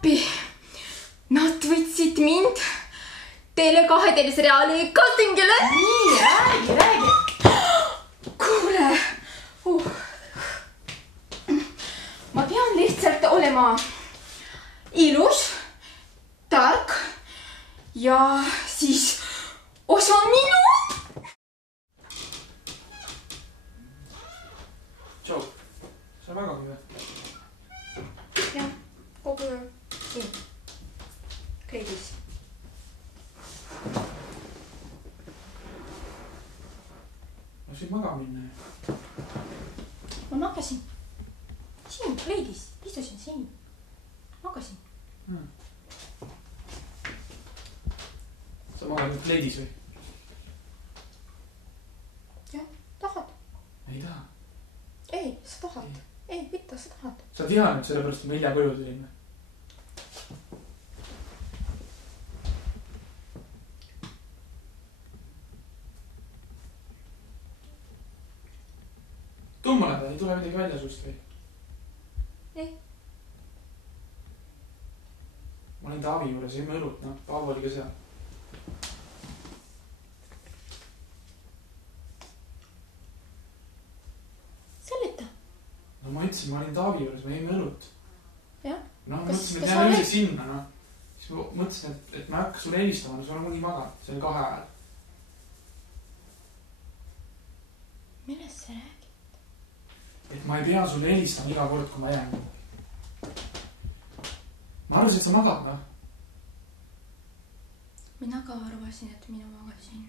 appi. Nad võtsid mind Tele2 teleseriaali castingile. Nii, räägi. Kuule. Ma pean lihtsalt olema ilus, tark ja siis osa minu. Tšau. Sa magagi või? Jah, kogu siin. Kleidis. Ma võid maga minna. Ma magasin. Siin, kleidis. Istusin siin. Magasin. Sa magad nüüd kleidis või? Jah, tahad? Ei taha. Ei, sa tahad. Ei, mitte, sa tahad. Sa oled vihanud sellepärast, et ma hilja koju tulin. Tummale ei tule midagi välja sust või? Ei. Ma olin Taavi juures, jõime õlut, noh, Paavo oli ka seal. Seleta. No ma ütlesin, ma olin Taavi juures, me jõime õlut. Jah? No ma mõtlesin, et jääme üldse sinna, noh. Siis ma mõtlesin, et ma ei hakka sulle helistama, no sul on mõni maganud, see oli 2 ajal. Millest sa räägid? Et ma ei pea sulle helistama iga kord, kui ma jään. Ma arvasin, et sa magad, noh. Mina ka arvasin, et mina magasin.